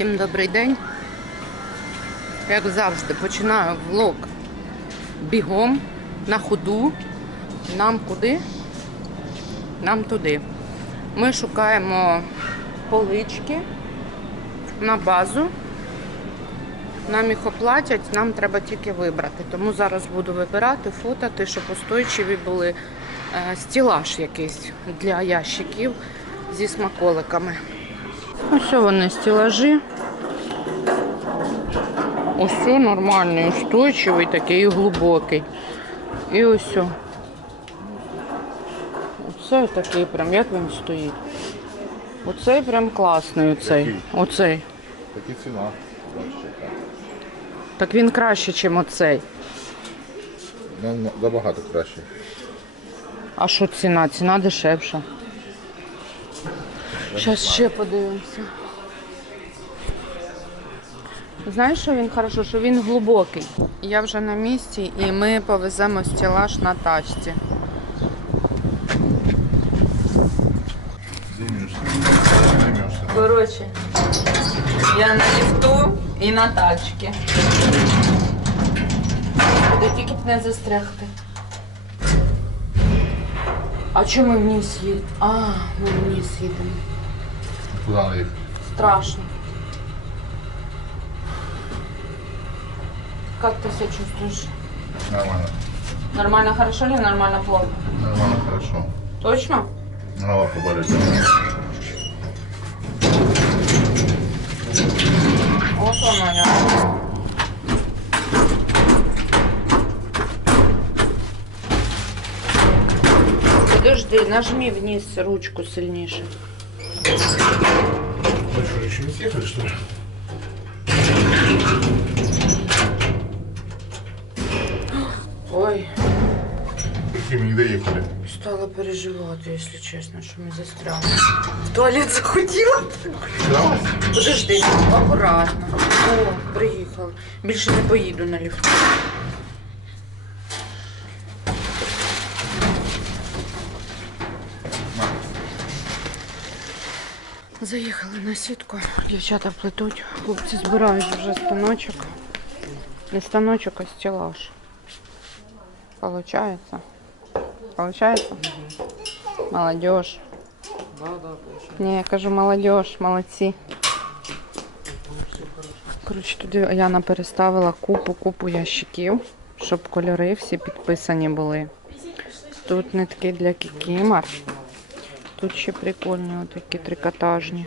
Всім добрий день. Як завжди, починаю влог бігом на ходу. Нам куди? Нам туди. Ми шукаємо полички на базу. Нам їх оплатять, нам треба тільки вибрати. Тому зараз буду вибирати, фотати, щоб устойчиві були е, стілаж якийсь для ящиків зі смаколиками. Ось вони стілажі. Ось нормальний, устойчивий, такий глибокий. І ось. Оце такий прям, як він стоїть. Оцей прям класний, оцей. Оцей. Такі ціна. Так він краще, ніж оцей. Ну, ну, Набагато краще. А що ціна? Ціна дешевша. Зараз ще подивимося. Знаєш, що він хорошо, що він глибокий. Я вже на місці і ми повеземо стелаж на тачці. Коротше, я на ліфту і на тачці. Де тільки б не застрягти. А чому ми вниз їдемо? А, ми вниз їдемо. Куди на їх? Страшно. Как ты себя чувствуешь? Нормально. Нормально хорошо или нормально плохо? Нормально, хорошо. Точно? Голова поболить. Вот оно я. Подожди, нажми вниз ручку сильніше. Что, еще не съехали, что ли? Ой, Какими не доехали? стала переживати, якщо чесно, що ми застряли. В туалет захотіла. Кровать? Подожди, акуратно. О, приїхали. Більше не поїду на ліфту. Заїхали на сітку. Дівчата плетуть. Хлопці збирають вже станочок. Не станочок, а стелаж. Получается? Получается? Молодежь. Ні, я кажу, молодежь, молодці. Коротше, туди Яна переставила купу, купу ящиків, щоб кольори всі підписані були. Тут нитки для кікімар. Тут ще прикольні отакі трикотажні.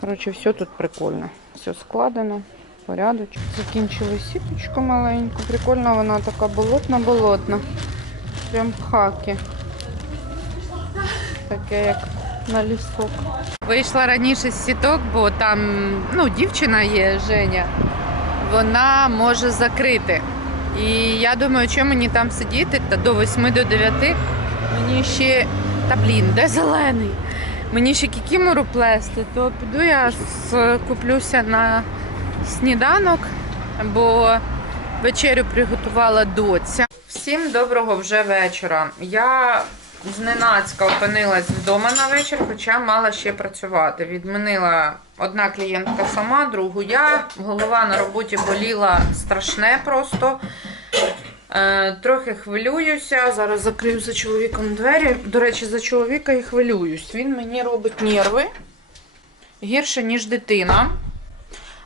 Коротше, все тут прикольно. Все складено, порядочок. Закінчили сіточку маленьку. Прикольна вона така болотна-болотна. Прям хаки. Таке як на лісок. Вийшла раніше з сіток, бо там ну, дівчина є, Женя. Вона може закрити. І я думаю, що мені там сидіти та до 8 до 9 мені ще. Та блін, де зелений? Мені ще кікімору плести, то піду я куплюся на сніданок, бо вечерю приготувала доця. Всім доброго вже вечора. Я зненацька опинилась вдома на вечір, хоча мала ще працювати. Відмінила одна клієнтка сама, другу я. Голова на роботі боліла страшне просто. Е, трохи хвилююся. Зараз закрию за чоловіком двері. До речі, за чоловіка і хвилююсь. Він мені робить нерви гірше, ніж дитина.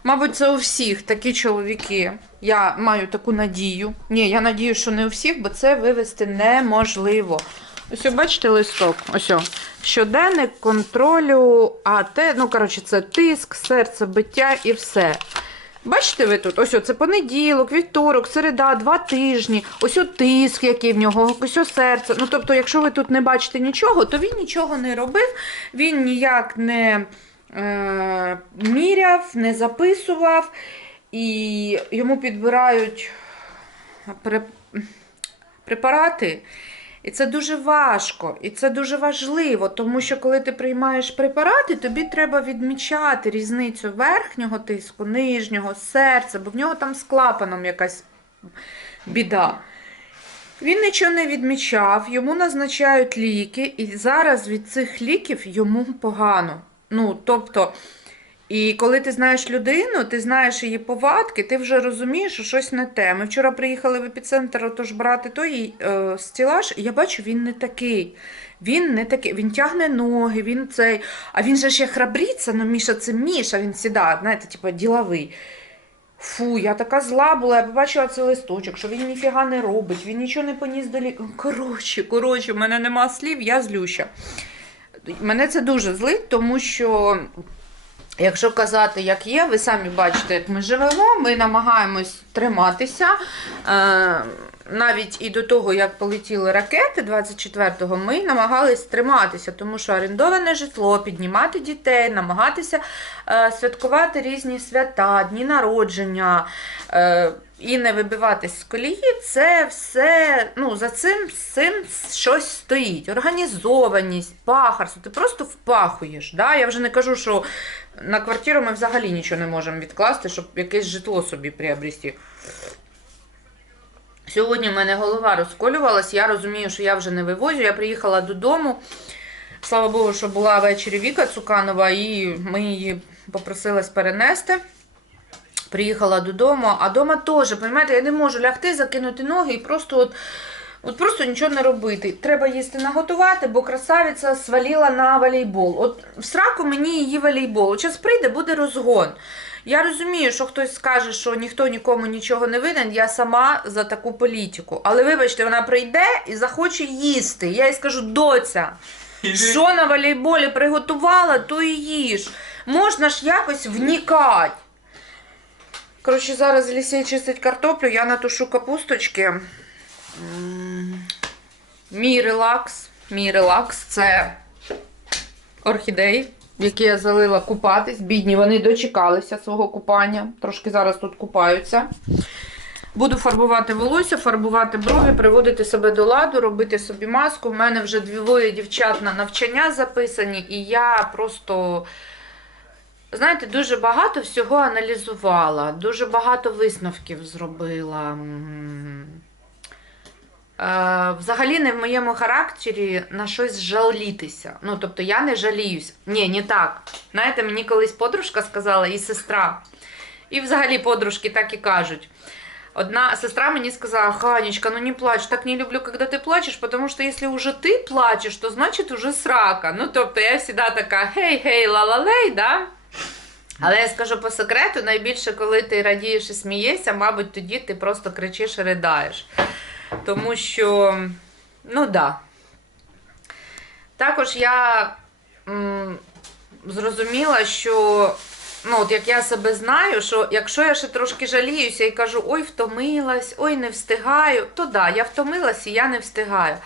Мабуть, це у всіх такі чоловіки. Я маю таку надію. Ні, я надію, що не у всіх, бо це вивести неможливо. Ось, о, бачите, листок. Ось. Щоденник контролю АТ. Ну, коротше, це тиск, серцебиття і все. Бачите ви тут? Ось це понеділок, вівторок, середа, два тижні. Ось тиск, який в нього, ось серце. Ну, тобто, якщо ви тут не бачите нічого, то він нічого не робив, він ніяк не е, міряв, не записував, і йому підбирають препарати. І це дуже важко, і це дуже важливо, тому що коли ти приймаєш препарати, тобі треба відмічати різницю верхнього тиску, нижнього, серця, бо в нього там з клапаном якась біда. Він нічого не відмічав, йому назначають ліки, і зараз від цих ліків йому погано. Ну, тобто, І коли ти знаєш людину, ти знаєш її повадки, ти вже розумієш, що щось не те. Ми вчора приїхали в епіцентр, отож брати той е, стілаж, і я бачу, він не такий. Він не такий, він тягне ноги, він цей. А він же ще храбриться, ну Міша, це Міша, він сідає, знаєте, типу, діловий. Фу, я така зла була, я побачила цей листочок, що він ніфіга не робить, він нічого не поніс до лі... Коротше, коротше, в мене нема слів, я злюща. Мене це дуже злить, тому що, якщо казати, як є, ви самі бачите, як ми живемо, ми намагаємось триматися. Навіть і до того, як полетіли ракети 24-го, ми намагались триматися, тому що орендоване житло, піднімати дітей, намагатися е, святкувати різні свята, дні народження. Е, і не вибиватись з колії, це все, ну, за цим, цим щось стоїть. Організованість, пахарство, ти просто впахуєш. Да? Я вже не кажу, що на квартиру ми взагалі нічого не можемо відкласти, щоб якесь житло собі приобрести. Сьогодні в мене голова розколювалась, я розумію, що я вже не вивозю. Я приїхала додому. Слава Богу, що була ввечері Віка Цуканова, і ми її попросилась перенести. Приїхала додому, а вдома теж, розумієте, я не можу лягти, закинути ноги і просто от, от просто нічого не робити. Треба їсти наготувати, бо красавиця свалила на волейбол. От в сраку мені її волейбол. Зараз прийде, буде розгон. Я розумію, що хтось скаже, що ніхто нікому нічого не винен, я сама за таку політику. Але вибачте, вона прийде і захоче їсти. Я їй скажу, доця, що на волейболі приготувала, то і їж. Можна ж якось внікати. Коротше, зараз Лісей чистить картоплю, я натушу капусточки. Мій релакс. Мій релакс це орхідеї, які я залила купатись. Бідні, вони дочекалися свого купання. Трошки зараз тут купаються. Буду фарбувати волосся, фарбувати брови, приводити себе до ладу, робити собі маску. У мене вже двоє дівчат на навчання записані, і я просто. Знаєте, дуже багато всього аналізувала, дуже багато висновків зробила. Е, Взагалі не в моєму характері на щось жалітися. Ну, тобто я не жаліюсь. Ні, не так. Знаєте, мені колись подружка сказала і сестра. І взагалі подружки так і кажуть. Одна сестра мені сказала, Ханечка, ну не плачь, так не люблю, когда ты плачешь, потому что если уже ты плачешь, то значит уже срака. Ну, тобто я завжди така хей-хей, ла-ла-лей, да? Але я скажу по секрету, найбільше, коли ти радієш і смієшся, мабуть, тоді ти просто кричиш і ридаєш. Тому що, ну да. Також я м, зрозуміла, що ну, от як я себе знаю, що якщо я ще трошки жаліюся і кажу, ой, втомилась, ой, не встигаю, то да, я втомилась і я не встигаю.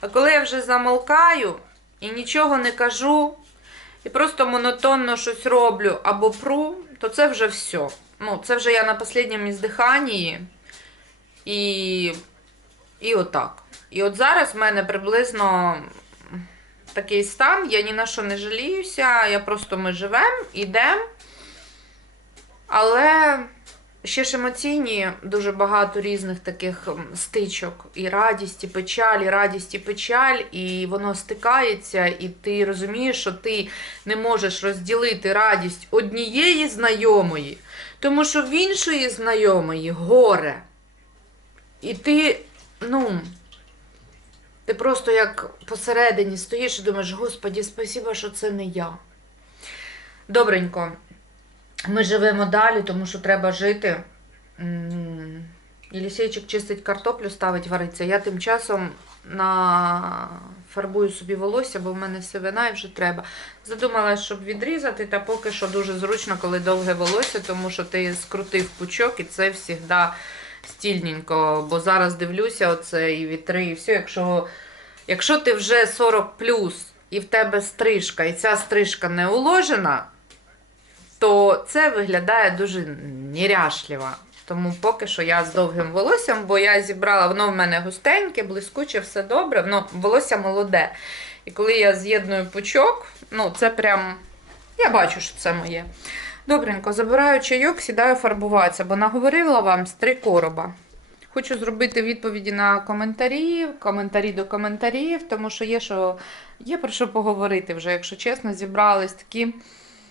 А коли я вже замолкаю і нічого не кажу, і просто монотонно щось роблю або пру, то це вже все. Ну, це вже я на останньому іздиханні. І, і отак. І от зараз в мене приблизно такий стан, я ні на що не жаліюся, я просто ми живемо, йдемо. Але ще ж емоційні дуже багато різних таких стичок. І радість, і печаль, і радість, і печаль, і воно стикається, і ти розумієш, що ти не можеш розділити радість однієї знайомої, тому що в іншої знайомої горе. І ти, ну, ти просто як посередині стоїш і думаєш, Господі, спасіба, що це не я. Добренько. Ми живемо далі, тому що треба жити. Єлісейчик чистить картоплю, ставить вариться. Я тим часом нафарбую собі волосся, бо в мене сивина і вже треба. Задумалась, щоб відрізати, та поки що дуже зручно, коли довге волосся, тому що ти скрутив пучок і це завжди стільненько. Бо зараз дивлюся, оце і вітри, і все. Якщо, якщо ти вже 40 і в тебе стрижка, і ця стрижка не уложена, то це виглядає дуже неряшливо. Тому поки що я з довгим волоссям, бо я зібрала, воно в мене густеньке, блискуче, все добре, воно волосся молоде. І коли я з'єдную пучок, ну це прям. Я бачу, що це моє. Добренько, забираю чайок, сідаю фарбуватися, бо наговорила вам з три короба. Хочу зробити відповіді на коментарі, коментарі до коментарів, тому що є, що, є про що поговорити вже, якщо чесно, зібрались такі